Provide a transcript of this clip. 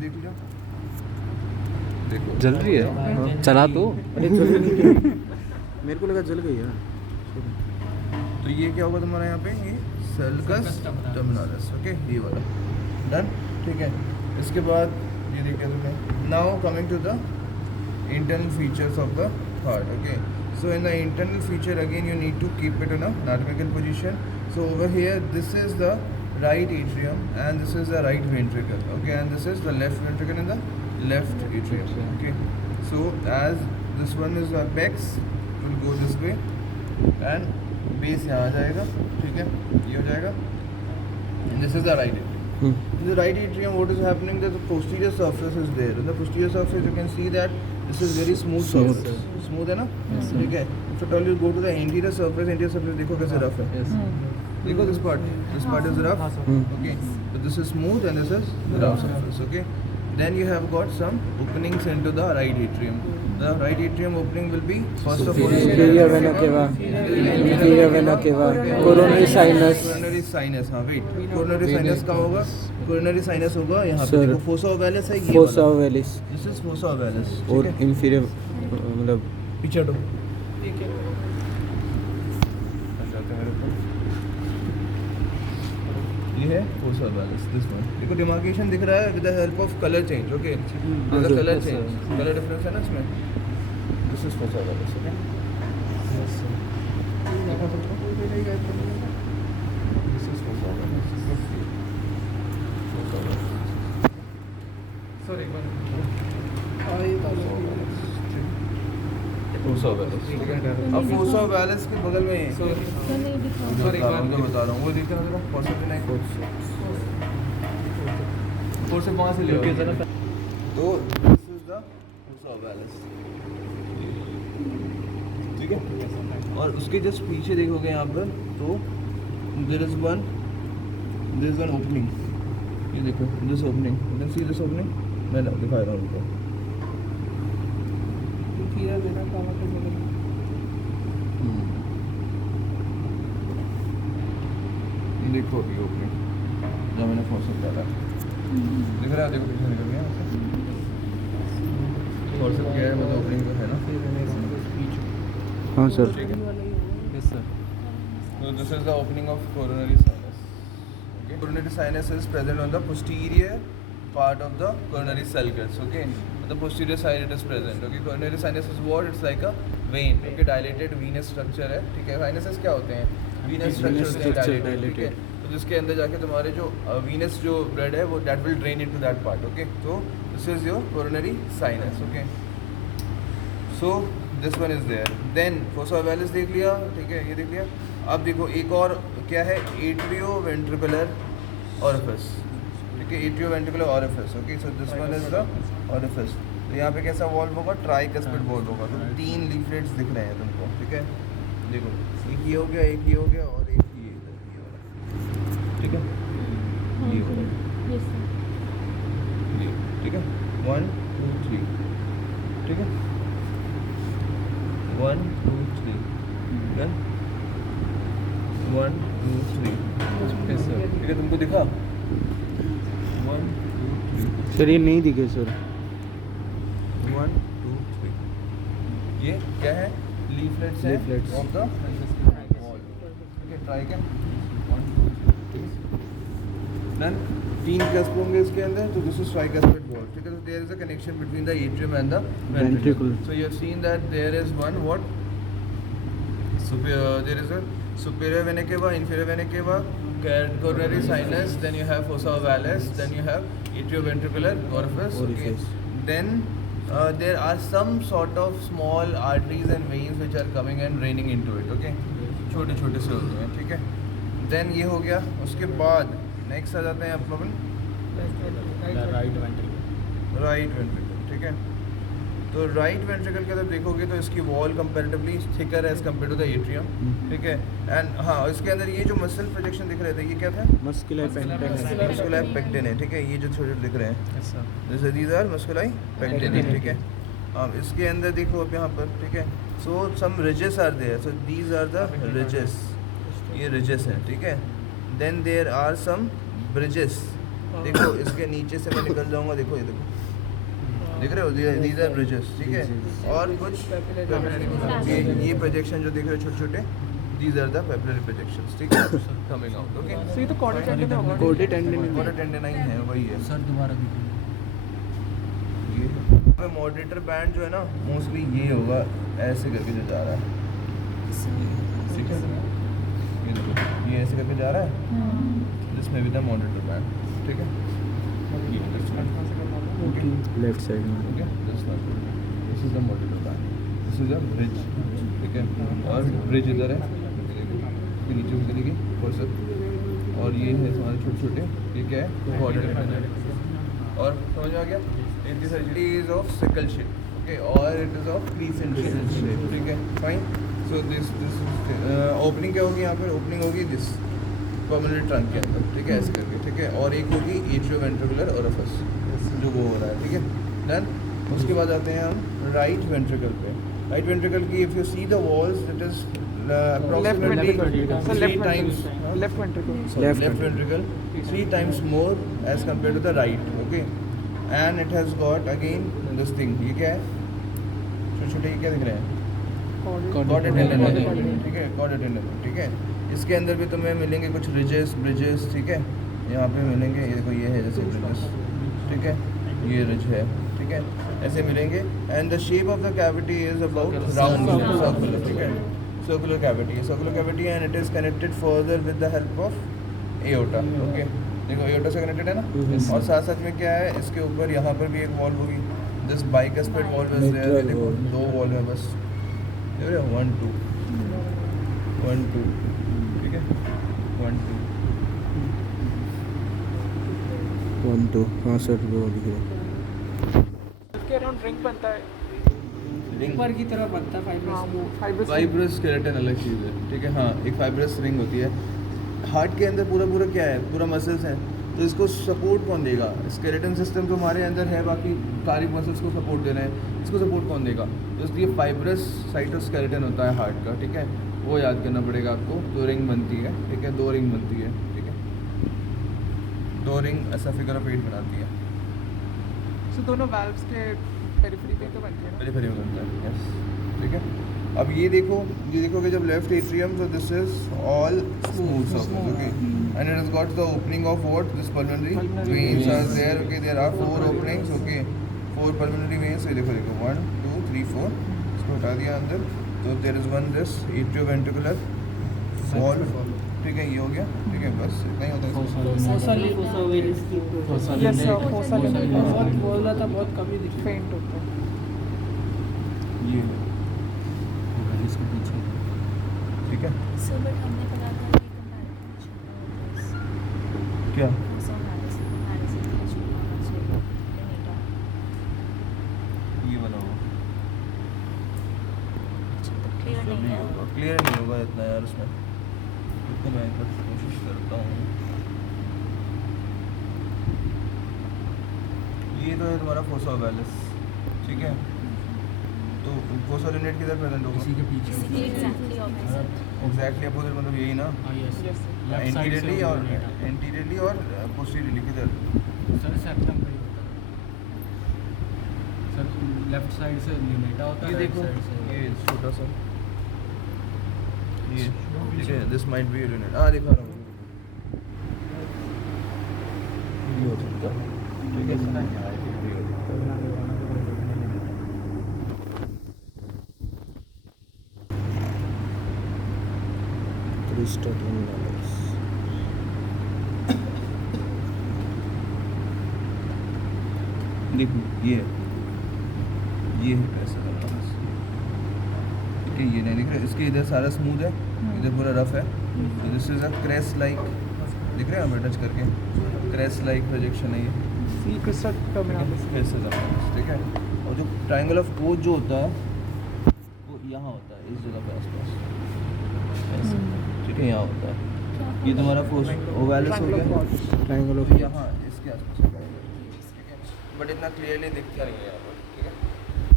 देख लो, देखो जल रही है, चला तो। अरे जल गई, मेरे को लगा जल गई यार। तो ये क्या होगा तुम्हारा यहाँ पे, ये सल्कस टर्मिनलिस, ओके, ये वाला डन, ठीक है। इसके बाद ये देखिए तुमने, now coming to the internal features of the heart, okay. So in the internal feature again you need to keep it in a anatomical position. So over here this is the right atrium and this is the right ventricle, okay, and this is the left ventricle and the left atrium, okay. So as this one is the apex, it will go this way and base यहाँ आ जाएगा, ठीक है, ये हो जाएगा, and this is the right atrium. In the right atrium, what is happening? That the posterior surface is there. In the posterior surface, you can see that this is very smooth surface. Smooth है ना? ठीक है. If at all you go to the anterior surface देखो कैसे rough है. देखो this part is rough. Okay. So this is smooth and this is rough surface. Okay. Then you have got some openings into the right atrium. The right atrium opening will be first of all inferior vena cava, inferior vena cava, coronary sinus. Coronary sinus, हाँ wait. Coronary sinus कहाँ होगा? Coronary sinus होगा यहाँ पे, देखो fossa ovalis है ये वाला. fossa ovalis. This is fossa ovalis. और inferior मतलब पीछे हटो. ये है fossa ovalis, this one. देखो demarcation दिख रहा है with the help of color change, okay. There's a color change, color difference है ना इसमें. This is fossa ovalis, okay. This is fossa ovalis. Fossa ovalis. Sir एक बार फोसा ओवैलिस, ठीक है। अब फोसा ओवैलिस के बगल में सर एक बार मैं बता रहा हूँ, वो देखते हैं जरा, फोसा पे नहीं, फोर से 5 से लेके जरा, तो दिस इज द फोसा ओवैलिस, ठीक है। और उसके जस्ट पीछे देखोगे यहाँ पर, तो देयर इज वन ओपनिंग, ये देखो, this opening, you can see this opening, मैं दिखा रहा हूँ उनको, देखो अभी ओपनिंग जहाँ मैंने फोर्स डाला दिख रहा है, देखो पीछे निकल गया, फोर्स किया है, मतलब ओपनिंग तो है ना, हाँ सर. ठीक है. Yes sir. So this is the opening of coronary sinus. Okay. Coronary sinus is present on the posterior part of the coronary sulcus. Okay. On the posterior side it is present. Okay. Coronary sinus is what? It's like a vein. Okay. Dilated venous structure है. ठीक है. Sinuses क्या होते हैं? Venous structure होते हैं dilated. ठीक है. तो जिसके अंदर जाके तुम्हारे जो venous जो blood है वो that will drain into that part. Okay. So this is your coronary sinus. Okay. So this one is there. Then fossa ovalis देख लिया, ठीक है, ये देख लिया. अब देखो एक और क्या है, एट्रियो वेंट्रिकुलर ऑरिफिस, ठीक है, atrio ventricular orifice. Okay, so this one is the orifice. तो यहाँ पे कैसा वॉल्व होगा, ट्राइकस्पिड वॉल्व होगा. तो 3 लीफलेट्स दिख रहे हैं तुमको, ठीक है. देखो एक ये हो गया, एक ये हो गया और एक ये इधर ये वाला, ठीक है, ये वाला, ये, ठीक है. 1 2 3, ठीक है, 1 2 3, डन. 1 2 3, ठीक है, तुमको दिखा 1 2 3. सर ये नहीं दिखे सर. 1 2 3, ये क्या है, लीफलेट्स है Leaflets. Of the wall. ठीक है, ट्राई क्या 1 2 3, डन. 3 कस्प होंगे इसके अंदर, तो दिस इज ट्राइकस्पिड वॉल, ठीक है. तो there is a connection between the atrium and the Ventricle. So you have seen that there is one what? There is a superior vena cava, inferior vena cava, coronary sinus, then you have fossa ovalis, then you have atrioventricular orifice. Okay. Then there are some sort of small arteries and veins which are coming and draining into it. Okay. छोटे छोटे से होते हैं, ठीक है. Then ये हो गया. उसके बाद नेक्स्ट आ जाते हैं अपन राइट वेंट्रिकल, ठीक है. तो राइट वेंट्रिकल के अंदर देखोगे तो इसकी वॉल कंपैरेटिवली थिकर है as compared to the atrium, ठीक है. एंड हाँ, इसके अंदर ये जो मसल प्रोजेक्शन दिख रहे थे, ये क्या था, मस्कुलर पेक्टिन. मस्कुलर पेक्टिन है, ठीक है. ये जो छोटे दिख रहे हैं, जैसे दीज आर मस्कुलर पेक्टिन, ठीक है. अब इसके अंदर देखो अब यहाँ पर, ठीक है. So some ridges are there, so these are the ridges, ये रिजेस हैं, ठीक है. Then there are some bridges, देखो इसके नीचे से मैं निकल जाऊंगा, देखो ये देखो, देख रहे हो, दीज आर ब्रिजेस, ठीक है। और कुछ ये प्रोजेक्शन जो देख रहे हो छोटे छोटे, these are the papillary projections, ठीक है, कमिंग आउट, ओके। So ये तो कॉर्डेड टेंडन होगा। कोडेड टेंडन कॉर्डेड टेंडन ही है, वही है सर दोबारा ये मॉडरेटर बैंड जो है ना, मोस्टली ये होगा ऐसे करके जो जा रहा है, ठीक है, ये देखो ये ऐसे करके जा रहा है, जिसमें भी था मॉडरेटर बैंड, ठीक है, लेफ्ट साइड में okay, this is the moderator band, this is a bridge, ठीक है, और ब्रिज इधर है, ये नीचे भी चलेगी फॉर, और ये है हमारे छोटे छोटे, ये क्या है, मॉडरेटर बैंड, और समझ में आ गया। It is of sickle shape, okay, or it is of crescent shape, ठीक है, fine. So this is opening क्या होगी यहाँ पर, opening होगी this pulmonary trunk के अंदर, ठीक है, ऐसे करके, ठीक है, और एक होगी atrioventricular orifice जो वो हो रहा है, ठीक है, डन। उसके बाद आते हैं हम राइट वेंट्रिकल पे। राइट वेंट्रिकल की if you see the walls, it is approximately 3 times left ventricle left ventricle 3 times more as compared to the right, okay, and it has got again this thing, ये क्या है, छोटे छोटे ये क्या दिख रहे हैं, कॉर्डेड टेंडन है, ठीक है, कॉर्डेड टेंडन, ठीक है। इसके अंदर भी तुम्हें मिलेंगे कुछ रिजेस ब्रिजेस, ठीक है, यहाँ पे मिलेंगे, ये देखो ये है जैसे ब्रिजेस, ठीक है, ये रिज है, ठीक है, ऐसे मिलेंगे। And the shape of the cavity is about round circular, ठीक है, circular cavity and it is connected further with the help of aorta, okay, देखो एओर्टा से कनेक्टेड है ना, और साथ साथ में क्या है, इसके ऊपर यहाँ पर भी एक वॉल्व होगी, this bicuspid valve is there, देखो 2 वॉल्व है बस, देख रहे हो, 1 2 1 2, ठीक है, 1 2 1 2, हाँ सर वो दिख रहा है। इसके अराउंड रिंग बनता है, रिंग ऊपर की तरफ बनता है फाइब्रस फाइब्रस स्केलेटन अलग चीज़ है, ठीक है, हाँ, एक फाइब्रस रिंग होती है। हार्ट के अंदर पूरा पूरा क्या है, पूरा मसल्स हैं, तो इसको सपोर्ट कौन देगा, स्केलेटन सिस्टम तो हमारे अंदर है, बाकी सारी मसल्स को सपोर्ट दे रहे हैं, इसको सपोर्ट कौन देगा, तो इसलिए फाइब्रस साइटोस्केलेटन होता है हार्ट का, ठीक है, वो याद करना पड़ेगा आपको। 2 रिंग बनती है, ठीक है, 2 रिंग बनती है, ठीक है, 2 रिंग ऐसा फिगर ऑफ 8 बनाती है, सो दोनों वाल्व्स के पेरिफेरी पे तो बनती है ना। पेरिफेरी में बनता है, यस, ठीक है। अब ये देखो, ये देखोगे जब लेफ्ट एट्रियम, तो this is all smooth surface, okay, and it has got the opening of what, this pulmonary veins are there, okay, there are 4 openings, okay, 4 pulmonary veins, ये देखो 1 2 3 4, इसको हटा दिया अंदर, तो there is one this atrioventricular wall, ठीक है, ये हो गया, ठीक है, बस इतना ही होता है। यस सर, फोसा बहुत बोला था, बहुत कम ही फेंट होता है। ये इसके पीछे ठीक है, सर बट हमने पढ़ा था कि कंपैरेटिव क्या ये बना हुआ क्लियर नहीं है। क्लियर नहीं होगा इतना यार उसमें, तो मैं एक बार कोशिश करता हूँ। ये तो है तुम्हारा फोसा ओवैलिस, ठीक है, तो फोसा लिनेट किधर प्रेजेंट होगा, इसी के पीछे एग्जैक्टली ऑपोजिट। एग्जैक्टली अपोजिट, मतलब यही ना, यस एंटीरियरली और पोस्टीरियरली किधर, सर सेप्टम पे ही होता है सर, लेफ्ट साइड से ल्यूमेटा होता है, ये राइट देखो, साइड से ये छोटा सा, ये ठीक है, दिस माइट बी लिनेट, हाँ दिखा रहा हूँ, ये हो सकता है, ठीक है, क्रिस्टा टर्मिनल्स, देखो ये है ऐसा करना बस, ठीक है, ये नहीं दिख रहा, इसके इधर सारा स्मूथ है, इधर पूरा रफ है, तो this is a crest like, दिख रहे हैं हमें टच करके, क्रेस्ट लाइक प्रोजेक्शन है ये, सी क्रिस्टल टर्मिनल्स। ठीक है, और जो ट्रायंगल ऑफ कोच जो होता है वो यहाँ होता है, इस जगह पे आसपास ऐसे, ठीक है, यहाँ होता है, ये तुम्हारा ओवैलिस हो गया, ट्रायंगल ऑफ यहाँ इसके आसपास होगा, ठीक है, बट इतना क्लियरली दिखता नहीं है यहाँ पे।